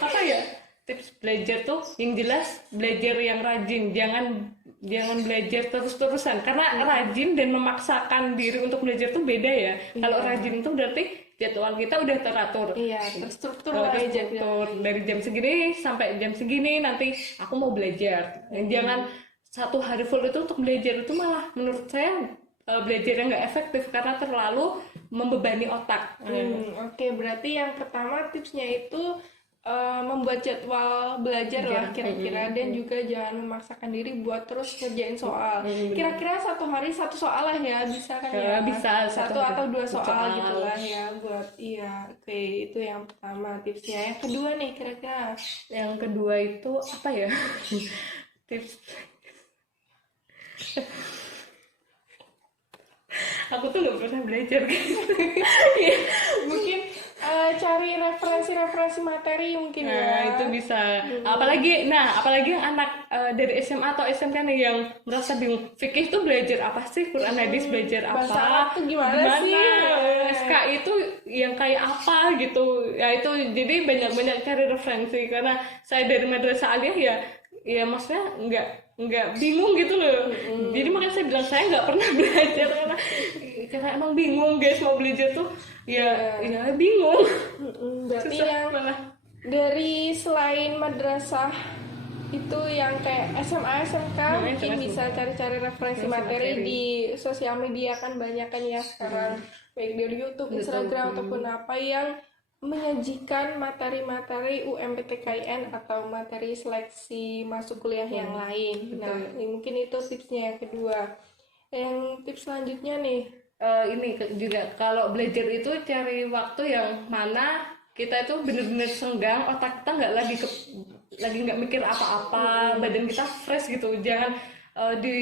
Apa ya? Tips belajar tuh yang jelas belajar yang rajin, jangan belajar terus-terusan, karena rajin dan memaksakan diri untuk belajar tuh beda ya. Kalau rajin itu berarti jadwal kita udah teratur. Iya, terstruktur lah ya Terstruktur dari jam segini sampai jam segini nanti aku mau belajar. Jangan satu hari full itu untuk belajar, itu malah menurut saya belajar yang nggak efektif karena terlalu membebani otak. Oke, berarti yang pertama tipsnya itu membuat jadwal belajar lah kira-kira, dan juga jangan memaksakan diri buat terus ngerjain soal. Kira-kira satu hari satu soal lah ya, bisa kan ya? Bisa satu atau dua soal gitu lah ya buat Oke, itu yang pertama tipsnya. Yang kedua nih kira-kira. Yang kedua itu apa ya? Tips. Aku tuh nggak pernah belajar gitu. Mungkin cari referensi materi mungkin ya. Nah, itu bisa. Apalagi yang anak dari SMA atau SMK nih yang merasa bingung. Fikih itu belajar apa sih? Quran hadis belajar apa? Bahasa Arab tuh gimana sih? SKI itu yang kayak apa gitu. Ya itu jadi banyak-banyak cari referensi, karena saya dari madrasah aliyah ya maksudnya nggak bingung gitu loh. Jadi makanya saya bilang saya nggak pernah belajar karena emang bingung guys, mau belajar tuh ya bingung. Berarti Susah yang malah. dari selain madrasah itu yang kayak SMA SMK mungkin bisa cari-cari referensi materi di sosial media, kan banyak kan ya sekarang, baik dari YouTube, Instagram ataupun apa yang menyajikan materi-materi UMPTKIN atau materi seleksi masuk kuliah yang lain. Nah, mungkin itu tipsnya yang kedua. Yang tips selanjutnya nih, Ini juga kalau belajar itu cari waktu yang mana kita itu bener-bener senggang, otak kita lagi nggak mikir apa-apa, badan kita fresh gitu. Jangan di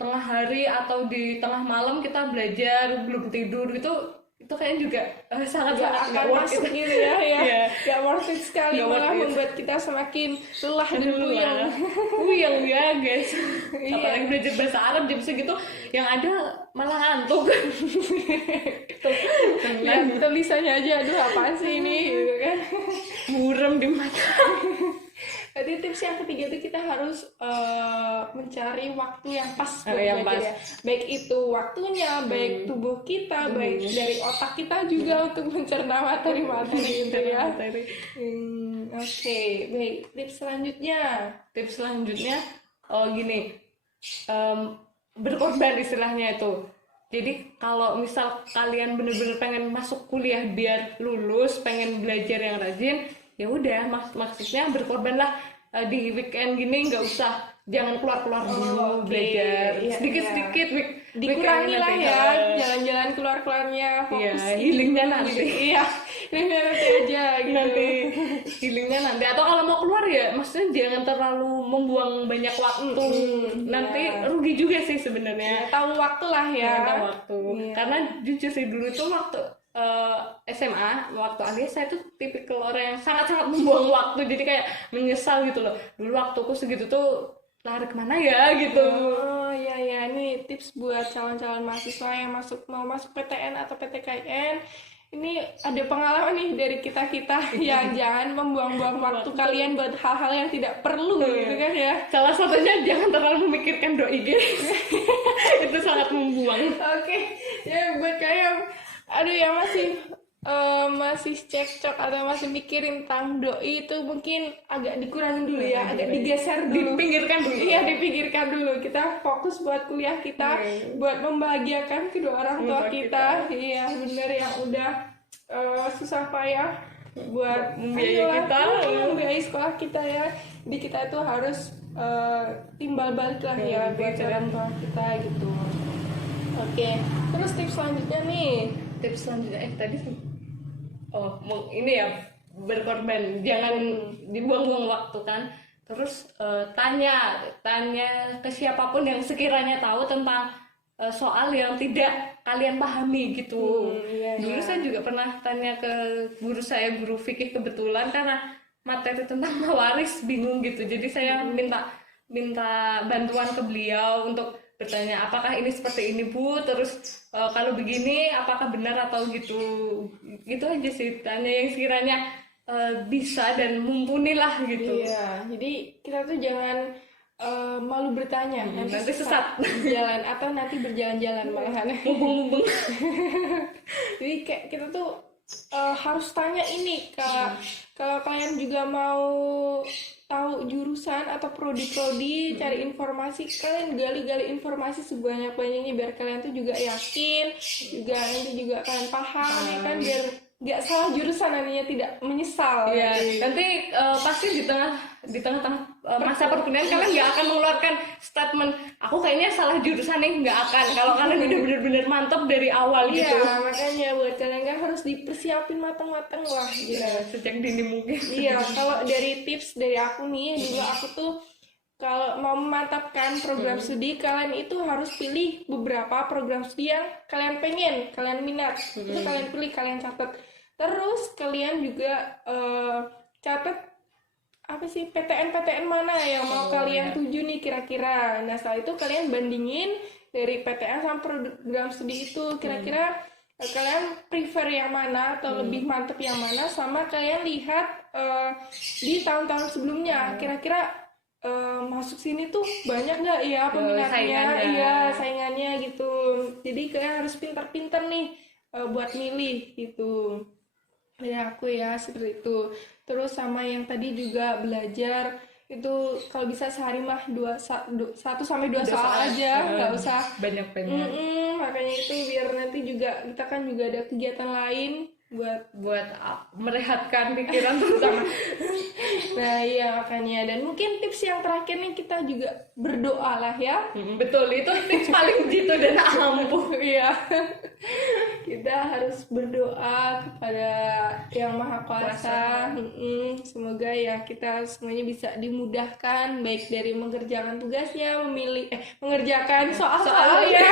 tengah hari atau di tengah malam kita belajar belum tidur gitu. Itu kayaknya juga sangat akan masuk gitu ya, gak worth it sekali, malah membuat kita semakin lelah dan puyeng ya guys. Apalagi belajar bahasa Arab jam segitu, yang ada malah ngantuk. Ya, tulisannya aja, aduh apaan sih ini gitu kan, buram di mata. Jadi tips yang ketiga itu kita harus mencari waktu yang pas buat yang belajar ya. Baik itu waktunya, baik tubuh kita, baik dari otak kita juga untuk mencerna materi-materi gitu ya. Oke, baik. Tips selanjutnya, Gini, berkorban istilahnya itu. Jadi kalau misal kalian bener-bener pengen masuk kuliah biar lulus, pengen belajar yang rajin, ya udah maksudnya berkorban lah. Di weekend gini nggak usah, jangan keluar dulu belajar, sedikit dikurangi lah ya jalan-jalan keluarnya, fokus healingnya nanti. Healingnya nanti aja gitu. Healingnya nanti, atau kalau mau keluar ya maksudnya jangan terlalu membuang banyak waktu, nanti rugi juga sih sebenarnya. Tahu waktu lah ya. Karena jujur sih dulu tuh waktu SMA, waktu alia saya tuh tipikal orang yang sangat-sangat membuang waktu, jadi kayak menyesal gitu loh, dulu waktuku segitu tuh lari kemana ya gitu. Ya ini tips buat calon-calon mahasiswa yang mau masuk PTN atau PTKIN. Ini ada pengalaman nih dari kita ya, jangan membuang-buang waktu kalian buat hal-hal yang tidak perlu gitu kan ya. Salah satunya jangan terlalu memikirkan doi guys. Itu sangat membuang. Oke, ya buat kalian yang masih cekcok atau masih mikirin tentang doi itu mungkin agak dikurangin dulu ya, agak digeser dulu, dipinggirkan dulu. Kita fokus buat kuliah kita, buat membahagiakan kedua orang tua kita. Iya bener, yang udah susah payah buat membiayai ayolah, kita. membiayai sekolah kita ya. Jadi kita itu harus timbal balik lah ya buat orang tua kita gitu. Oke, terus tips selanjutnya nih. Tips selanjutnya tadi ini ya, berkorban, jangan dibuang-buang waktu kan. Terus tanya ke siapapun yang sekiranya tahu tentang soal yang tidak kalian pahami gitu. Iya, Dulu saya juga pernah tanya ke guru saya, guru fikih kebetulan, karena materi tentang mawaris bingung gitu. Jadi saya minta bantuan ke beliau untuk bertanya, apakah ini seperti ini Bu, terus kalau begini apakah benar atau gitu. Gitu aja sih, tanya yang sekiranya bisa dan mumpuni lah gitu. Iya, jadi kita tuh jangan malu bertanya, nanti sesat jalan atau nanti berjalan-jalan malahan. mumpung. Jadi kayak kita tuh harus tanya ini, kalau kalian juga mau tahu jurusan atau prodi-prodi, cari informasi, kalian gali-gali informasi sebanyak-banyaknya biar kalian tuh juga yakin, juga nanti juga kalian paham ya kan, biar nggak salah jurusan nantinya, tidak menyesal. Ya, nanti pasti di tengah-tengah masa perkuliahan kalian nggak akan mengeluarkan statement aku kayaknya salah jurusan nih, nggak akan, kalau kalian udah benar-benar mantap dari awal gitu. Iya, makanya buat kalian kan harus dipersiapin matang-matang lah gitu. Sejak dini mungkin. Iya, kalau dari tips dari aku nih, dulu aku tuh kalau mau memantapkan program studi, kalian itu harus pilih beberapa program studi yang kalian minat. Itu kalian pilih, kalian catat. Terus kalian juga catat apa sih PTN mana yang mau kalian tuju nih kira-kira. Nah, setelah itu kalian bandingin dari PTN sama program studi itu, kira-kira kalian prefer yang mana atau lebih mantep yang mana, sama kalian lihat di tahun-tahun sebelumnya kira-kira masuk sini tuh banyak nggak ya peminatnya, iya saingannya gitu. Jadi kalian harus pintar-pintar nih buat milih gitu. Ya aku ya seperti itu. Terus sama yang tadi juga belajar itu kalau bisa sehari mah 1 sampai 2 soal aja, nggak usah banyak-banyak. Makanya itu biar nanti juga kita kan juga ada kegiatan lain buat merehatkan pikiran terutama. Nah iya makanya, dan mungkin tips yang terakhir nih, kita juga berdoa lah ya. Betul, itu tips paling jitu dan ampuh. Iya. Kita harus berdoa kepada Yang Maha Kuasa. Semoga ya kita semuanya bisa dimudahkan, baik dari mengerjakan tugasnya, mengerjakan soal-soalnya,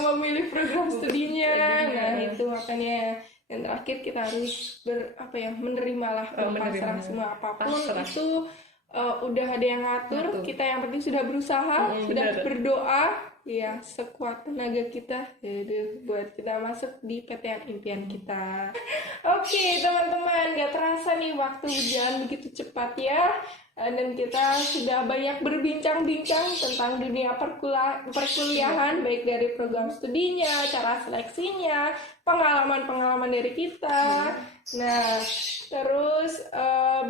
memilih program studinya. Nah itu makanya yang terakhir kita harus menerimalah pasrah semua apapun itu udah ada yang ngatur. Kita yang penting sudah berusaha, sudah berdoa ya sekuat tenaga kita buat kita masuk di PTN impian kita. Oke teman-teman, gak terasa nih waktu berjalan begitu cepat ya. Dan kita sudah banyak berbincang-bincang tentang dunia perkuliahan, baik dari program studinya, cara seleksinya, pengalaman-pengalaman dari kita. Nah, terus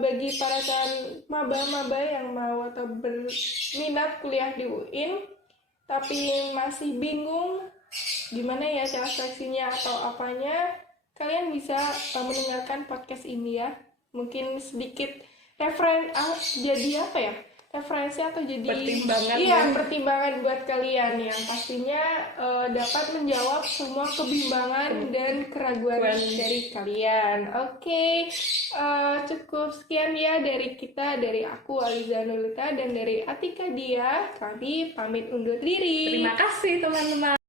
bagi para maba-maba yang mau atau berminat kuliah di UIN, tapi masih bingung gimana ya cara seleksinya atau apanya, kalian bisa mendengarkan podcast ini ya. Mungkin sedikit referensi atau jadi pertimbangan buat kalian yang pastinya dapat menjawab semua kebimbangan dan keraguan dari kalian. Oke, cukup sekian ya dari kita, dari aku Aliza Nurlita dan dari Atika Dia. Kami pamit undur diri. Terima kasih teman-teman.